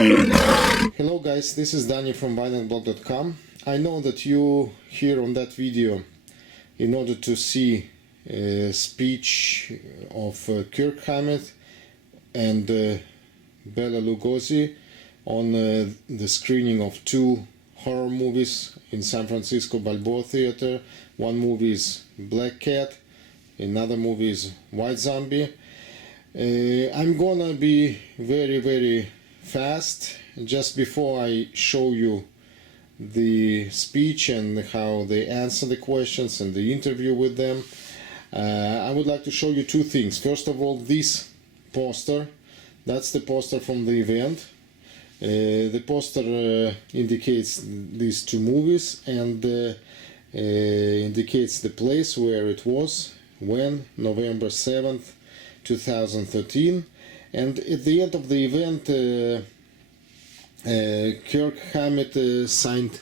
Hello guys, this is Danny from vinyl.blog.com. I know that you here on that video in order to see a speech of Kirk Hammett and Bela Lugosi on the screening of two horror movies in San Francisco Balboa Theater. One movie is Black Cat, another movie is White Zombie. I'm gonna be very fast. Just before I show you the speech and how they answer the questions and the interview with them, I would like to show you two things. First of all, this poster, that's the poster from the event. The poster indicates these two movies and indicates the place where it was, when, November 7th, 2013. And at the end of the event, Kirk Hammett signed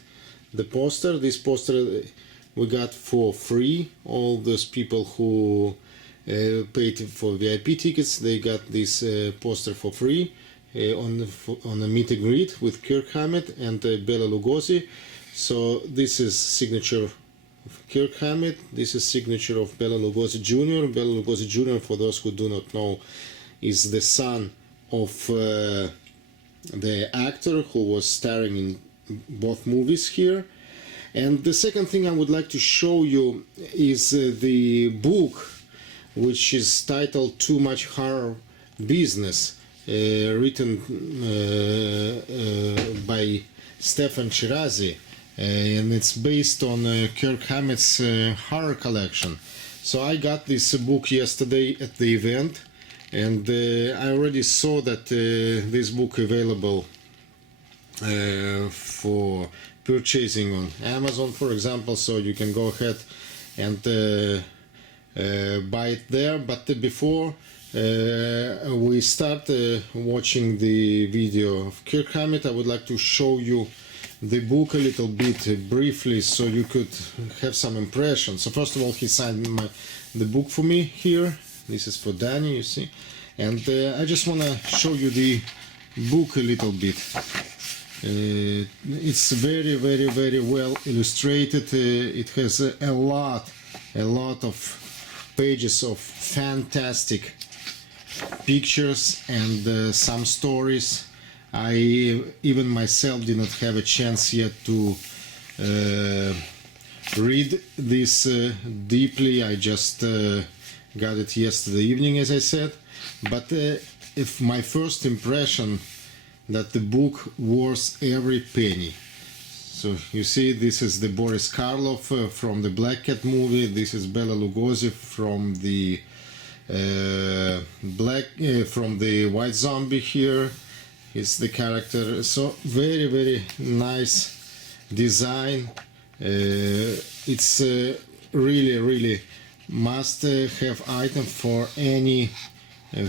the poster. This poster we got for free. All those people who paid for VIP tickets, they got this poster for free on a meet and greet with Kirk Hammett and Bela Lugosi. So this is signature of Kirk Hammett. This is signature of Bela Lugosi Jr. Bela Lugosi Jr., for those who do not know, is the son of the actor who was starring in both movies here. And the second thing I would like to show you is the book, which is titled Too Much Horror Business, written by Stefan Chirazi, and it's based on Kirk Hammett's horror collection. So I got this book yesterday at the event, and I already saw that this book available for purchasing on Amazon, for example, so you can go ahead and buy it there. But before we start watching the video of Kirk Hammett, I would like to show you the book a little bit briefly, so you could have some impression. So first of all, he signed the book for me here. This is for Danny, you see. And I just want to show you the book a little bit. It's very well illustrated. It has a lot of pages of fantastic pictures and some stories. I even myself did not have a chance yet to read this deeply. I just got it yesterday evening, as I said. But if my first impression that the book worth every penny. So you see, this is the Boris Karloff from the Black Cat movie. This is Bela Lugosi from the from the White Zombie. Here is the character. So very nice design. It's really must have item for any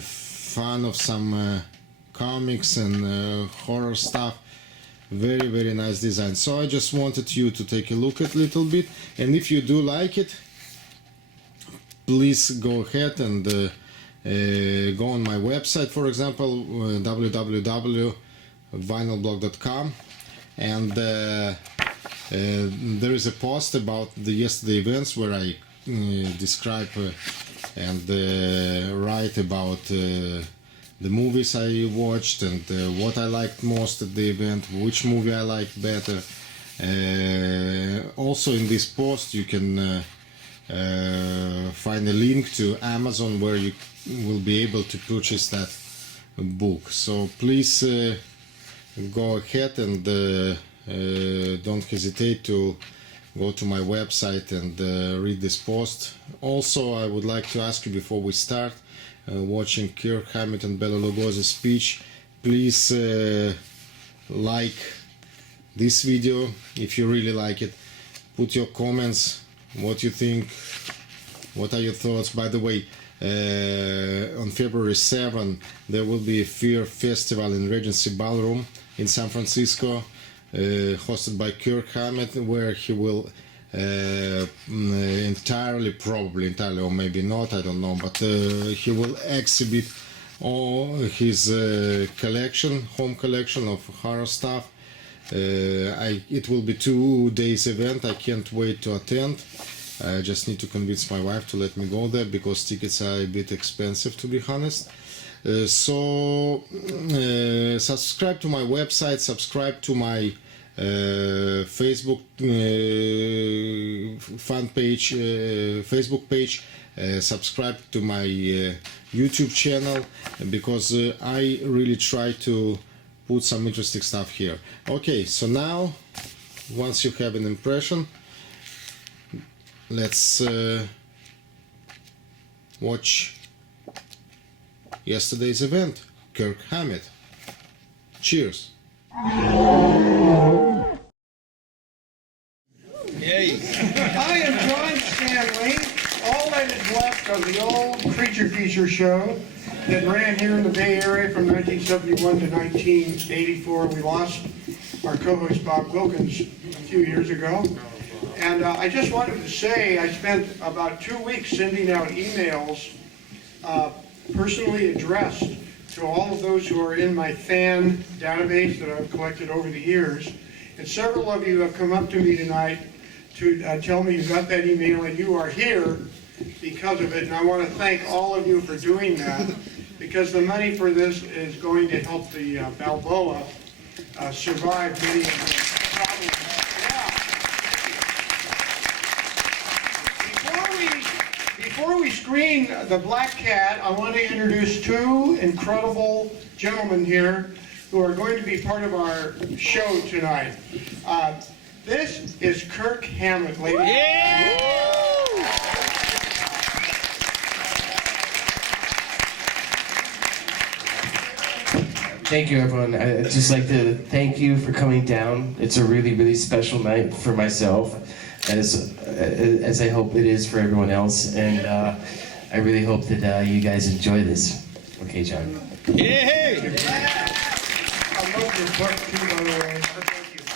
fan of some comics and horror stuff. Very nice design. So I just wanted you to take a look at a little bit, and if you do like it, please go ahead and go on my website, for example, www.vinylblog.com, and there is a post about the yesterday events where I describe and write about the movies I watched and what I liked most at the event, which movie I liked better. Also in this post you can find a link to Amazon where you will be able to purchase that book. So please go ahead and don't hesitate to go to my website and read this post. Also, I would like to ask you before we start watching Kirk Hammett and Bela Lugosi's speech, please like this video if you really like it. Put your comments, what you think, what are your thoughts. By the way, on February 7 there will be a Fear Festival in Regency Ballroom in San Francisco, hosted by Kirk Hammett, where he will probably entirely, or maybe not, I don't know, but he will exhibit or his collection, home collection of horror stuff. It will be 2 days event. I can't wait to attend. I just need to convince my wife to let me go there because tickets are a bit expensive, to be honest. So subscribe to my website, subscribe to my Facebook fan page, Facebook page, subscribe to my YouTube channel, because I really try to put some interesting stuff here. Okay, so now once you have an impression, let's watch yesterday's event, Kirk Hammett. Cheers. Yay. I am John Stanley. All that is left of the old Creature Feature show that ran here in the Bay Area from 1971 to 1984. We lost our co-host Bob Wilkins a few years ago. And I just wanted to say I spent about 2 weeks sending out emails personally addressed to all of those who are in my fan database that I've collected over the years. And several of you have come up to me tonight to tell me you got that email and you are here because of it. And I want to thank all of you for doing that, because the money for this is going to help the Balboa survive many of the problems. Before we screen The Black Cat, I want to introduce 2 incredible gentlemen here who are going to be part of our show tonight. This is Kirk Hammett, ladies. Yeah! Thank you, everyone. I'd just like to thank you for coming down. It's a really, really special night for myself, as I hope it is for everyone else. And I really hope that you guys enjoy this. Okay, John. Yay! I love your book too, by the way.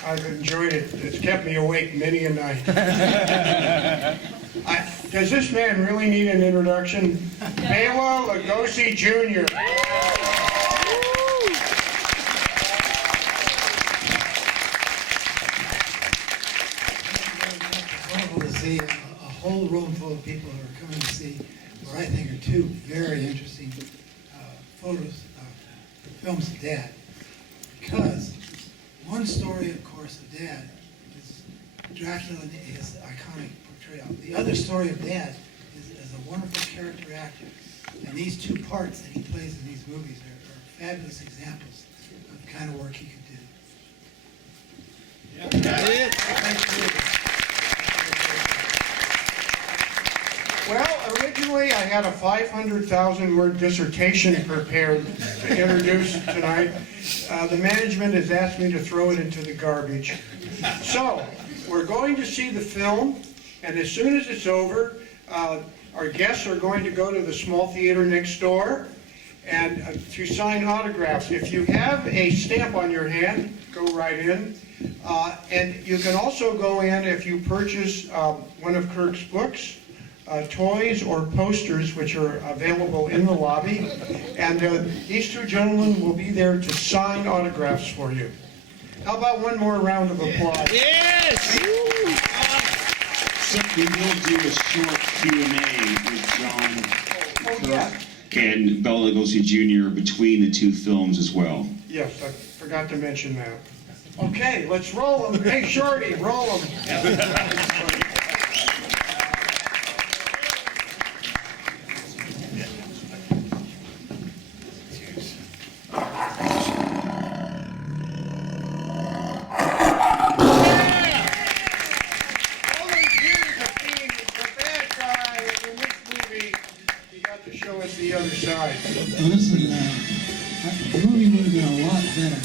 I've enjoyed it. It's kept me awake many a night. Does this man really need an introduction? Bela Lugosi Jr. To see a whole room full of people who are coming to see what I think are 2 very interesting films of Dad. Because one story, of course, of Dad is Dracula and his iconic portrayal. The other story of Dad is as a wonderful character actor. And these 2 parts that he plays in these movies are fabulous examples of the kind of work he could do. That's it. Thank you. Well, originally I had a 500,000-word dissertation prepared to introduce tonight. The management has asked me to throw it into the garbage. So, we're going to see the film, and as soon as it's over, our guests are going to go to the small theater next door and to sign autographs. If you have a stamp on your hand, go right in. And you can also go in if you purchase one of Kirk's books, toys or posters, which are available in the lobby. And these 2 gentlemen will be there to sign autographs for you. How about one more round of applause? Yes! So we will do a short Q&A with John Yeah. and Bela Lugosi Jr. between the 2 films as well. Yes, I forgot to mention that. Okay, let's roll them. Hey, Shorty, roll them. The other side. Listen, the movie would have been a lot better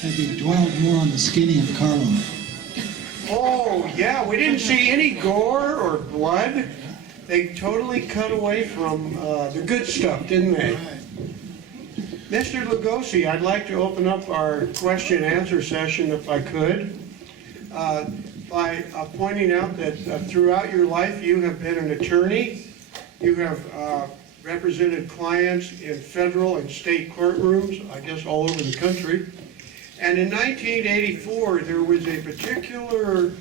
had they dwelled more on the skinny of Carlo. Oh, yeah, we didn't see any gore or blood. They totally cut away from the good stuff, didn't they? Mr. Lugosi, I'd like to open up our question and answer session, if I could, by pointing out that throughout your life you have been an attorney. You have represented clients in federal and state courtrooms, I guess all over the country. And in 1984, there was a particular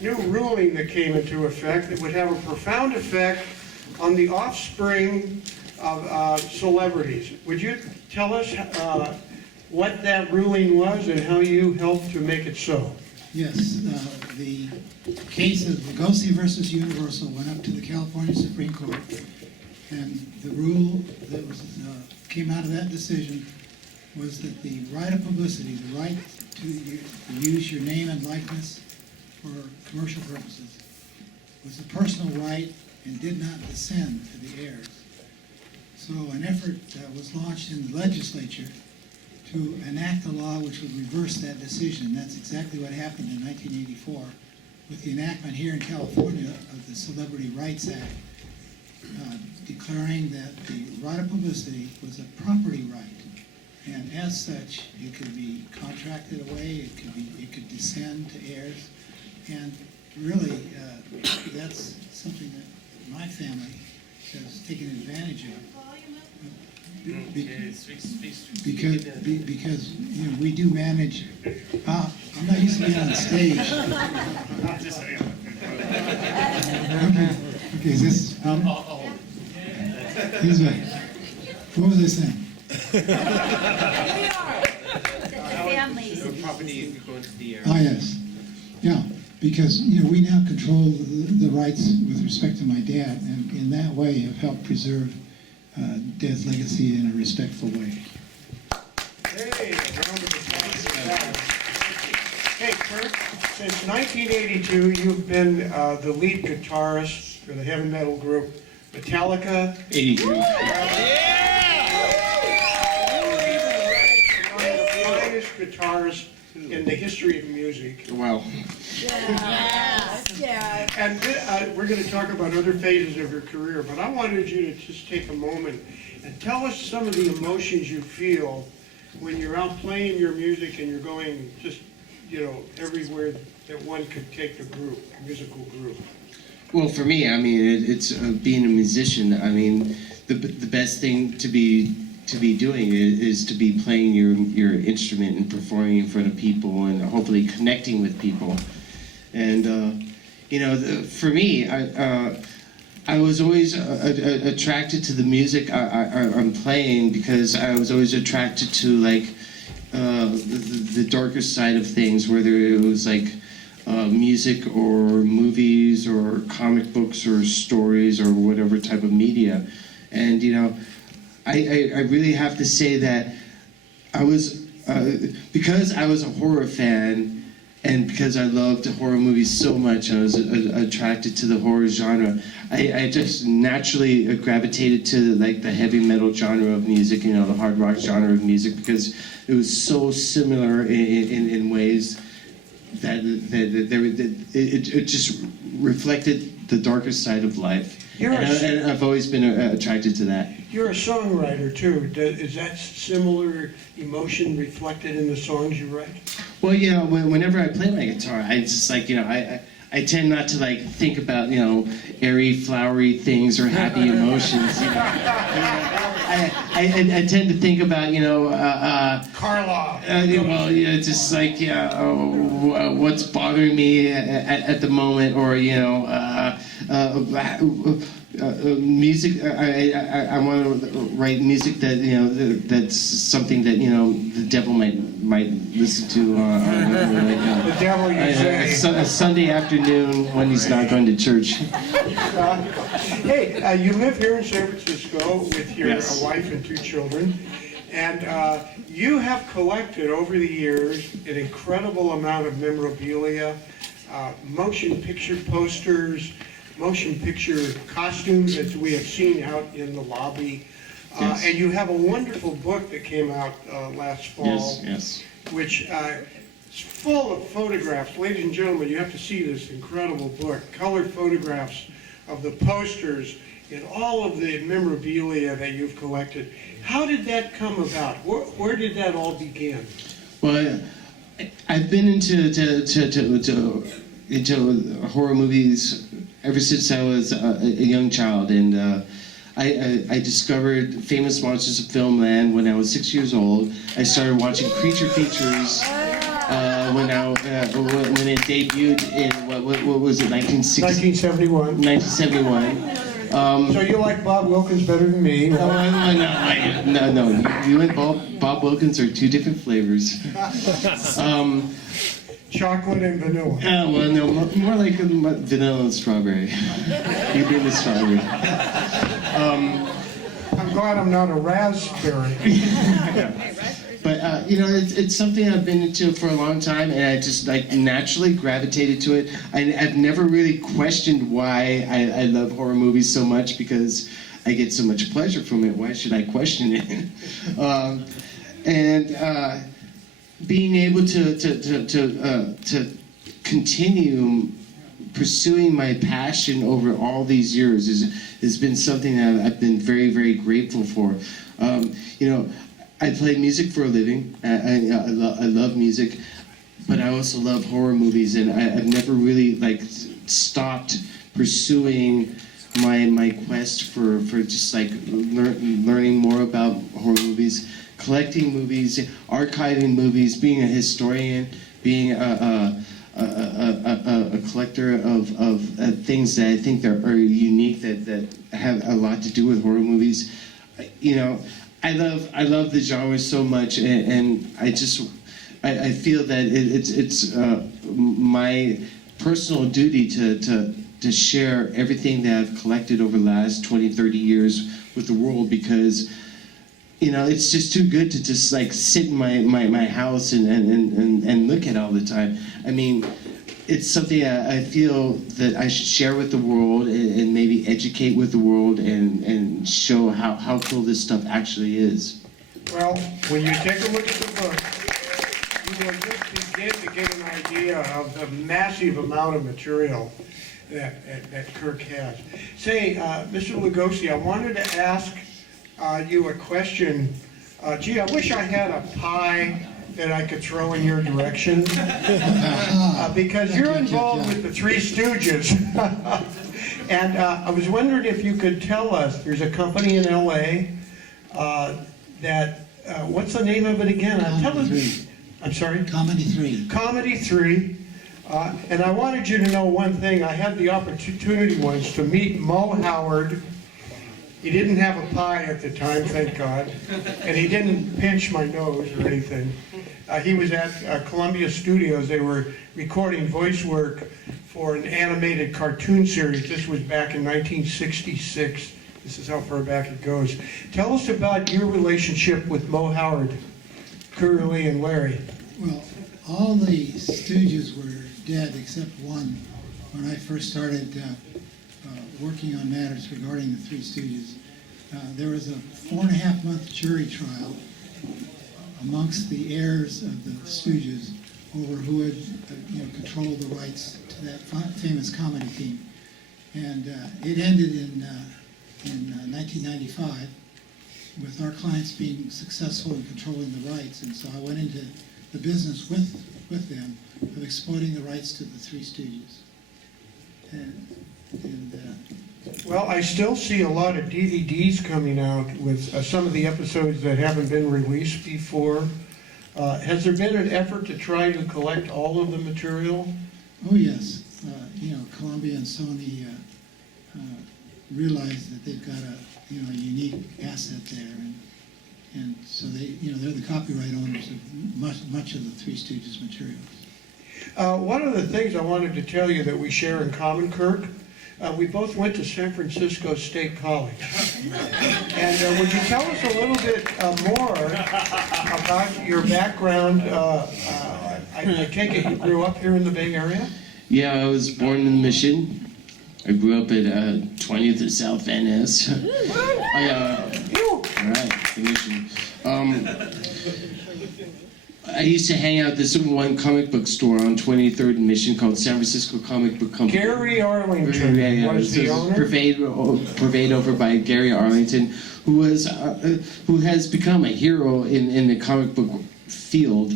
new ruling that came into effect that would have a profound effect on the offspring of celebrities. Would you tell us what that ruling was and how you helped to make it so? Yes, the case of Lugosi versus Universal went up to the California Supreme Court, and the rule that was, came out of that decision was that the right of publicity, the right to use your name and likeness for commercial purposes, was a personal right and did not descend to the heirs. So an effort was launched in the legislature to enact a law which would reverse that decision. That's exactly what happened in 1984 with the enactment here in California of the Celebrity Rights Act, declaring that the right of publicity was a property right, and as such, it could be contracted away, it could descend to heirs, and really, that's something that my family has taken advantage of. Because you know, we do manage. I'm not used to being on stage. Okay, is this? Here's what was I saying? Oh yes, yeah. Because you know we now control the rights with respect to my dad, and in that way have helped preserve Dad's legacy in a respectful way. Hey, round of applause for that. Hey, Kirk, since 1982, you've been the lead guitarist for the heavy metal group Metallica. 82. One of the finest guitarists in the history of music. Wow. And we're going to talk about other phases of your career, but I wanted you to just take a moment and tell us some of the emotions you feel when you're out playing your music and you're going just, you know, everywhere that one could take the group, musical group. Well, for me, I mean, it's being a musician. I mean, the best thing to be doing is to be playing your instrument and performing in front of people and hopefully connecting with people. And you know, for me, I was always attracted to the music I'm playing because I was always attracted to like the darker side of things, whether it was like music or movies or comic books or stories or whatever type of media. And you know, I really have to say that I was because I was a horror fan. And because I loved horror movies so much, I was attracted to the horror genre. I just naturally gravitated to like the heavy metal genre of music, you know, the hard rock genre of music, because it was so similar in ways that it just reflected the darker side of life. And I've always been attracted to that. You're a songwriter too. Is that similar emotion reflected in the songs you write? Well, you know, whenever I play my guitar, I just like, you know, I tend not to like think about, you know, airy, flowery things or happy emotions. You know? I tend to think about, you know, Carla. well, yeah, just like, yeah, what's bothering me at the moment, or you know, music. I want to write music that, you know, that's something that, you know, the devil might listen to. The devil, you say. A Sunday afternoon when he's not going to church. Hey, you live here in San Francisco with your Yes. wife and 2 children, and you have collected over the years an incredible amount of memorabilia, motion picture posters, motion picture costumes that we have seen out in the lobby. Yes. And you have a wonderful book that came out last fall, Yes. which is full of photographs. Ladies and gentlemen, you have to see this incredible book, colored photographs of the posters and all of the memorabilia that you've collected. How did that come about? Where did that all begin? Well, I've been into horror movies ever since I was a young child, and I discovered Famous Monsters of Filmland when I was 6 years old. I started watching creature features when it debuted in what was it, 1971. 1971. So you like Bob Wilkins better than me? No. You and Bob Wilkins are two different flavors. Chocolate and vanilla. Well, no, more like vanilla and strawberry. You bring the strawberry. I'm glad I'm not a raspberry. But it's something I've been into for a long time, and I just like naturally gravitated to it. I've never really questioned why I love horror movies so much, because I get so much pleasure from it. Why should I question it? Being able to continue pursuing my passion over all these years has been something that I've been very, very grateful for. I play music for a living. I love music, but I also love horror movies, and I've never really stopped pursuing my quest for just learning more about horror movies, collecting movies, archiving movies, being a historian, being a collector of things that I think are unique, that have a lot to do with horror movies. I love the genre so much, and I feel that it's my personal duty to share everything that I've collected over the last 20, 30 years with the world, because it's just too good to just sit in my house and look at all the time. I mean, it's something I feel that I should share with the world, and maybe educate with the world, and show how cool this stuff actually is. Well, when you take a look at the book, you will just begin to get an idea of the massive amount of material that Kirk has. Say, Mr. Lugosi, I wanted to ask you a question. Gee, I wish I had a pie that I could throw in your direction, because you're involved with the Three Stooges. And I was wondering if you could tell us, there's a company in LA that, what's the name of it again? I'm sorry? Comedy 3. Comedy 3. And I wanted you to know one thing. I had the opportunity once to meet Mo Howard. He didn't have a pie at the time, thank God, and he didn't pinch my nose or anything. He was at Columbia Studios. They were recording voice work for an animated cartoon series. This was back in 1966. This is how far back it goes. Tell us about your relationship with Mo Howard, Curly, and Larry. Well, all the Stooges were dead except one when I first started working on matters regarding the Three Stooges. There was a 4.5-month jury trial amongst the heirs of the Stooges over who had controlled the rights to that famous comedy team. And it ended in 1995 with our clients being successful in controlling the rights. And so I went into the business with them of exploiting the rights to the Three Stooges. Well, I still see a lot of DVDs coming out with some of the episodes that haven't been released before. Has there been an effort to try to collect all of the material? Oh yes, Columbia and Sony realize that they've got a unique asset there, and so they're the copyright owners of much of the Three Stooges materials. One of the things I wanted to tell you that we share in common, Kirk, we both went to San Francisco State College. And would you tell us a little bit more about your background? I take it you grew up here in the Bay Area? Yeah, I was born in Mission. I grew up at 20th and South Van Ness. All right, the Mission. I used to hang out at this one comic book store on 23rd and Mission called San Francisco Comic Book Company. Gary Arlington was the owner? Purveyed over by Gary Arlington, who has become a hero in the comic book field.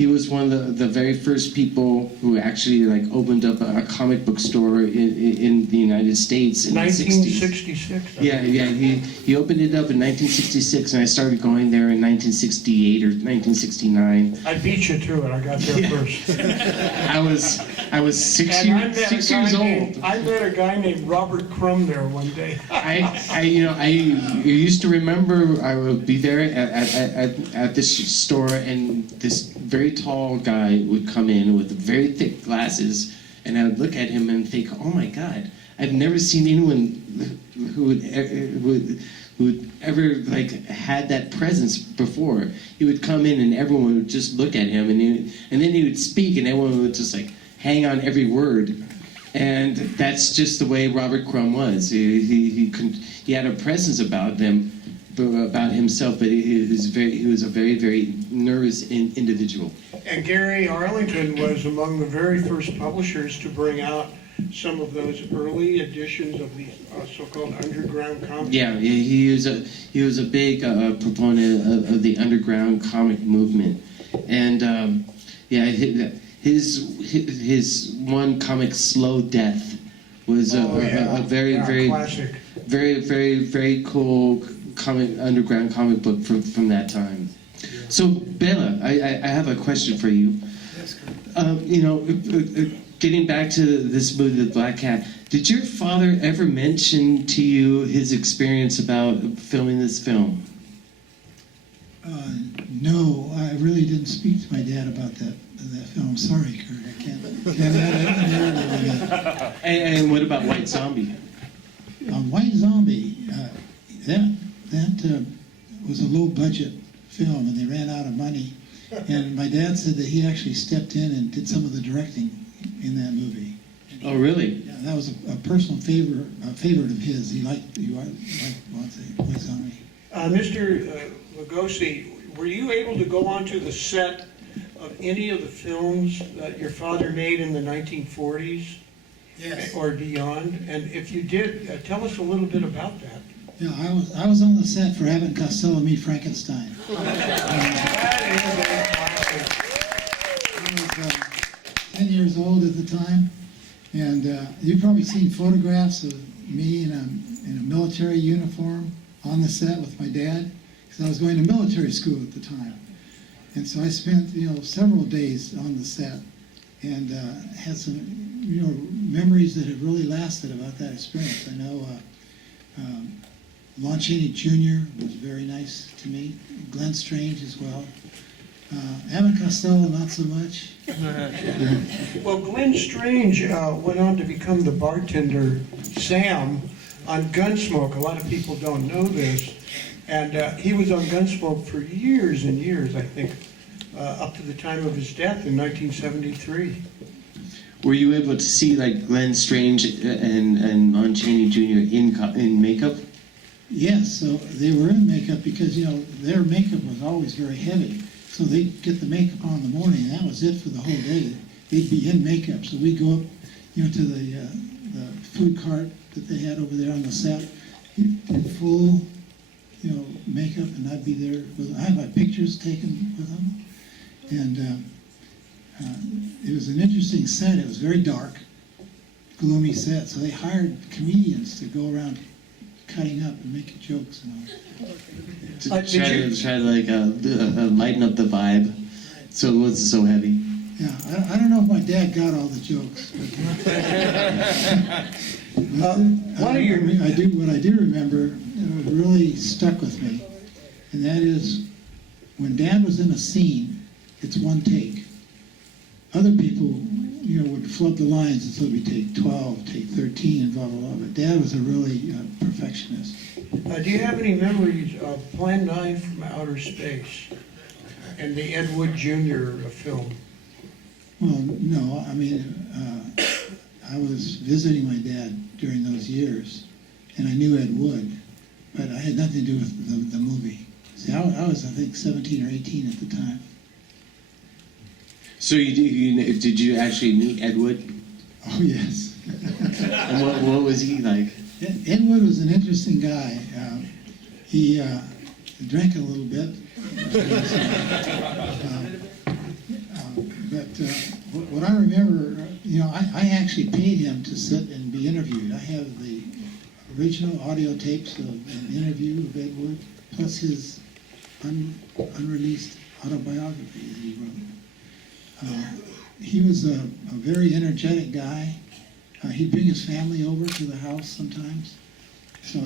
he was one of the very first people who actually like opened up a comic book store in the United States in the 60s. 1966. Yeah, he opened it up in 1966, and I started going there in 1968 or 1969. I beat you to it. I got there first. I was six And I met a years guy old. I met a guy named Robert Crumb there one day. I used to remember I would be there at this store, and this very tall guy would come in with very thick glasses, and I would look at him and think, oh my God, I've never seen anyone who would ever like had that presence before. He would come in and everyone would just look at him, and then he would speak, and everyone would just like hang on every word. And that's just the way Robert Crumb was. He had a presence about himself, but he was a very, very nervous individual. And Gary Arlington was among the very first publishers to bring out some of those early editions of these so-called underground comics. Yeah, he was a big proponent of the underground comic movement, and his one comic, Slow Death, was a very classic. very cool underground comic book from that time. So Bela, I have a question for you. That's correct. Getting back to this movie, The Black Cat, did your father ever mention to you his experience about filming this film? No, I really didn't speak to my dad about that film. Sorry, Kirk, I can't add a narrative on that. And what about White Zombie? White Zombie, that was a low-budget film, and they ran out of money. And my dad said that he actually stepped in and did some of the directing in that movie. Oh, really? Yeah, that was a personal favorite of his. He liked White Zombie. Mr. Lugosi, were you able to go onto the set of any of the films that your father made in the 1940s? Yes. Or beyond? And if you did, tell us a little bit about that. Yeah, I was on the set for Abbott and Costello Meet Frankenstein. That is a classic. I was 10 years old at the time, and you've probably seen photographs of me in a military uniform on the set with my dad, because I was going to military school at the time. And so I spent, several days on the set, and had some, memories that have really lasted about that experience. I know Lon Chaney Jr. was very nice to me, Glenn Strange as well. Abbott Costello, not so much. Well, Glenn Strange went on to become the bartender, Sam, on Gunsmoke. A lot of people don't know this. And he was on Gunsmoke for years and years, I think, up to the time of his death in 1973. Were you able to see like Glenn Strange and Lon Chaney Jr. in makeup? Yes, so they were in makeup because, their makeup was always very heavy. So they'd get the makeup on in the morning, and that was it for the whole day. They'd be in makeup, so we'd go up, to the food cart that they had over there on the set, in full, makeup, and I'd be there. I had my pictures taken with them, and it was an interesting set. It was very dark, gloomy set, so they hired comedians to go around cutting up and making jokes and all. To try to lighten up the vibe, so it wasn't so heavy. Yeah, I don't know if my dad got all the jokes. What I do remember really stuck with me, and that is when Dad was in a scene, it's one take. Other people, would flub the lines, and so we take 12, take 13, and blah, blah, blah. But Dad was a really perfectionist. Do you have any memories of Plan 9 from Outer Space and the Ed Wood Jr. film? Well, no, I mean, I was visiting my dad during those years, and I knew Ed Wood, but I had nothing to do with the movie. See, I was, I think, 17 or 18 at the time. So did you actually meet Ed Wood? Oh, yes. And what was he like? Ed Wood was an interesting guy. He drank a little bit. But what I remember, I actually paid him to sit and be interviewed. I have the original audio tapes of an interview of Ed Wood, plus his unreleased autobiography that he wrote. He was a very energetic guy. He'd bring his family over to the house sometimes. So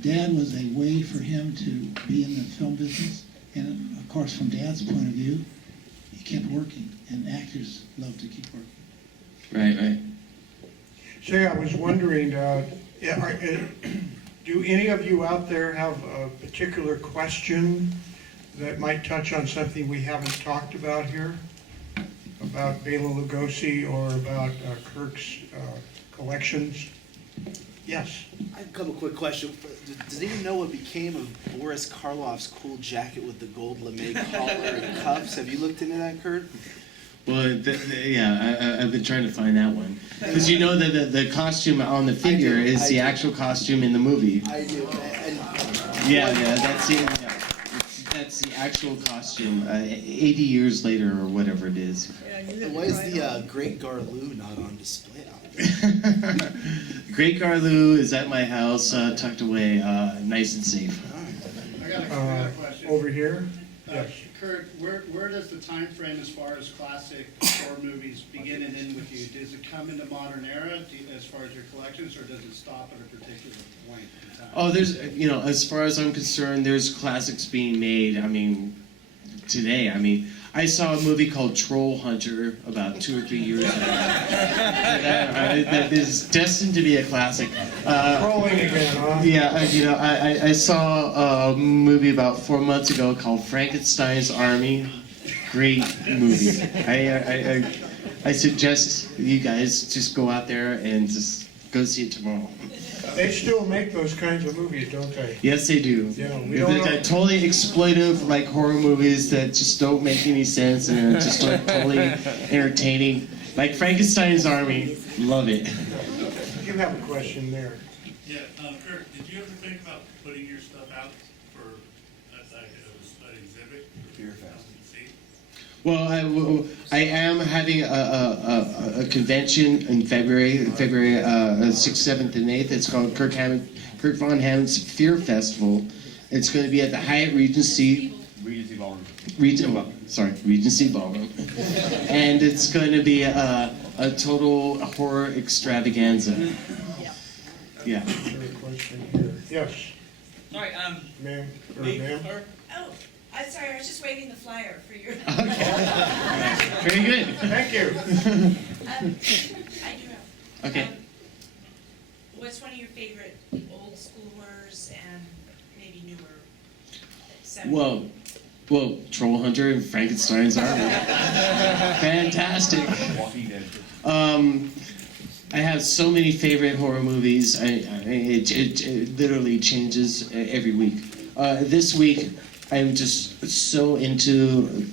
Dad was a way for him to be in the film business. And of course, from Dad's point of view, he kept working, and actors love to keep working. Right. Say, I was wondering, do any of you out there have a particular question that might touch on something we haven't talked about here? About Bela Lugosi or about Kirk's collections? Yes. I have a couple quick questions. Does anyone know what became of Boris Karloff's cool jacket with the gold lame collar and cuffs? Have you looked into that, Kurt? Well, yeah, I've been trying to find that one. Because you know that the costume on the figure is the actual costume in the movie. I do. That's the actual costume, 80 years later or whatever it is. And why is the Great Garloo not on display out there? Great Garloo is at my house, tucked away, nice and safe. I got a question. Over here? Yes. Kurt, where does the time frame as far as classic horror movies begin and end with you? Does it come into modern era as far as your collections, or does it stop at a particular point in time? Oh, there's, as far as I'm concerned, there's classics being made, today. I saw a movie called Troll Hunter about 2 or 3 years ago. That is destined to be a classic. Trolling again, huh? Yeah, I saw a movie about 4 months ago called Frankenstein's Army. Great movie. I suggest you guys just go out there and just go see it tomorrow. They still make those kinds of movies, don't they? Yes, they do. Yeah, we don't They're totally exploitive, like horror movies that just don't make any sense and are just like totally entertaining. Like Frankenstein's Army, love it. You have a question there. Yeah, Kirk, did you ever think about putting your stuff out for an exhibit? Fear Fest. Well, I am having a convention in February 6th, 7th, and 8th. It's called Kirk Von Hammett's Fear Festival. It's going to be at the Hyatt Regency Ballroom. Regency Ballroom. And it's going to be a total horror extravaganza. Yeah. Is there a question here? Yes, Sorry, ma'am. Or me, ma'am? or- Oh, I'm sorry, I was just waving the flyer for your. Very good. Thank you. I do know. Okay. What's one of your favorite old school horrors and maybe newer? 70s? Well, Troll Hunter and Frankenstein's Army. Fantastic. I have so many favorite horror movies. It literally changes every week. This week, I'm just so into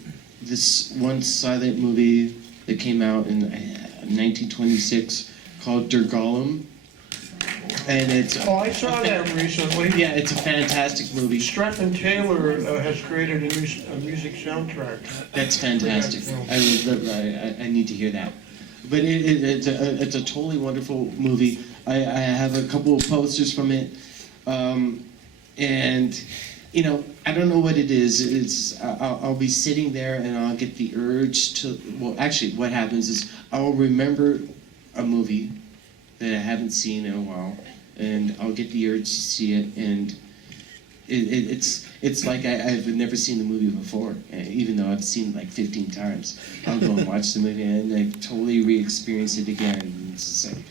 this one silent movie that came out in 1926 called Der Golem. And it's I saw that recently. yeah, it's a fantastic movie. Stratton Taylor has created a music soundtrack. That's fantastic. I need to hear that. But it's a totally wonderful movie. I have a couple of posters from it, and I don't know what it is. It's I'll be sitting there and I'll get the urge to. Well, actually, what happens is I'll remember a movie that I haven't seen in a while, and I'll get the urge to see it, and it's like I've never seen the movie before, even though I've seen it like 15 times. I'll go and watch the movie and I totally re-experience it again. And it's just like,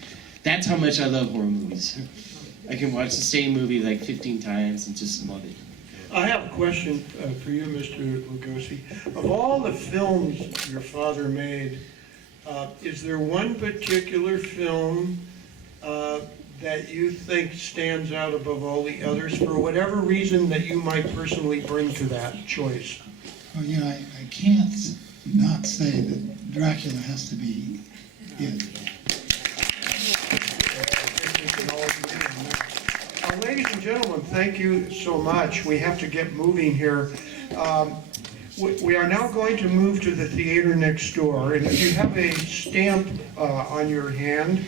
that's how much I love horror movies. I can watch the same movie like 15 times and just love it. I have a question for you, Mr. Lugosi. Of all the films your father made, is there one particular film that you think stands out above all the others for whatever reason that you might personally bring to that choice? Well, I can't not say that Dracula has to be it. Ladies and gentlemen, thank you so much. We have to get moving here. We are now going to move to the theater next door, and if you have a stamp on your hand,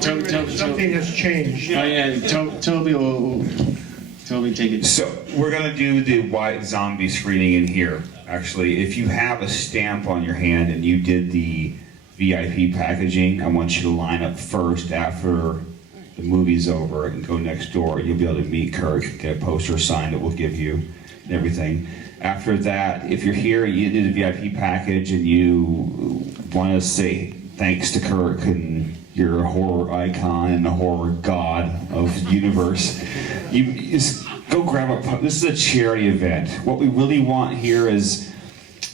something has changed. Oh yeah, Toby will take it. So we're gonna do the White Zombie screening in here. Actually, if you have a stamp on your hand and you did the VIP packaging, I want you to line up first after the movie's over and go next door. You'll be able to meet Kirk, get a poster signed that we'll give you and everything. After that, if you're here, you did a VIP package and you want to say thanks to Kirk and you're a horror icon and a horror god of the universe, you just go grab a, this is a charity event. What we really want here is,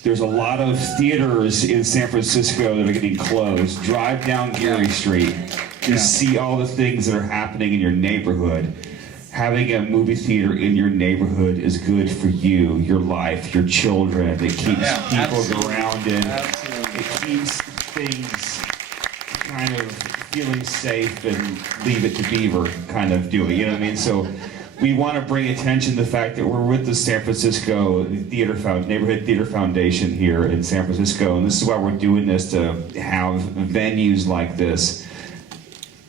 there's a lot of theaters in San Francisco that are getting closed. Drive down Geary Street, just see all the things that are happening in your neighborhood. Having a movie theater in your neighborhood is good for you, your life, your children. It keeps people grounded. It keeps things kind of feeling safe and leave it to Beaver kind of doing, you know what I mean? So we want to bring attention to the fact that we're with the San Francisco Neighborhood Theater Foundation here in San Francisco, and this is why we're doing this, to have venues like this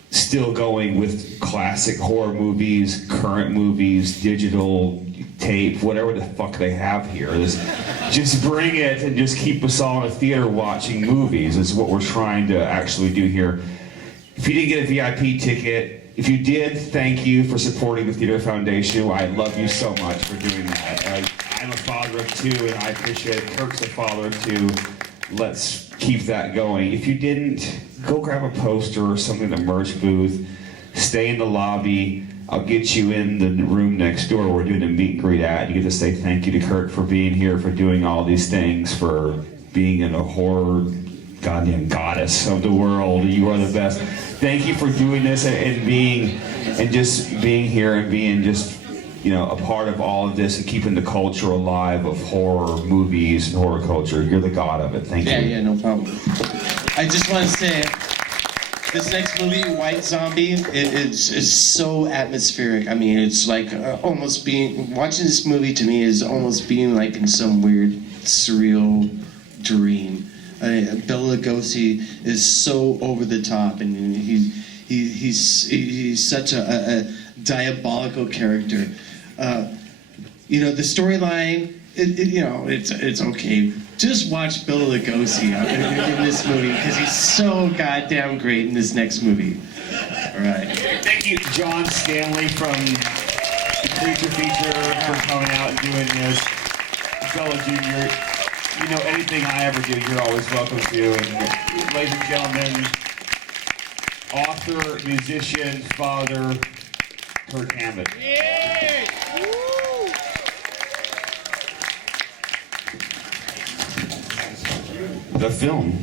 still going with classic horror movies, current movies, digital tape, whatever the fuck they have here. Just bring it and just keep us all in a theater watching movies is what we're trying to actually do here. If you didn't get a VIP ticket, if you did, thank you for supporting the Theater Foundation. I love you so much for doing that. I'm a father of two, and I appreciate it. Kirk's a father of two. Let's keep that going. If you didn't, go grab a poster or something at the merch booth. Stay in the lobby. I'll get you in the room next door. We're doing a meet and greet at. You get to say thank you to Kirk for being here, for doing all these things, for being in a horror goddamn goddess of the world. You are the best. Thank you for doing this and just being here and being just, you know, a part of all of this and keeping the culture alive of horror movies and horror culture. You're the god of it. Thank you. Yeah, no problem. I just want to say, this next movie, White Zombie, it's so atmospheric. I mean, it's like almost being, watching this movie to me is almost being like in some weird, surreal dream. Bela Lugosi is so over the top, and he's such a diabolical character. You know, the storyline, it's okay. Just watch Bela Lugosi in this movie because he's so goddamn great in this next movie. All right. Thank you, John Stanley from the Creature Feature, for coming out and doing this. Bela Jr., you know, anything I ever do, you're always welcome to. And ladies and gentlemen, author, musician, father, Kirk Hammett. Yay! The film.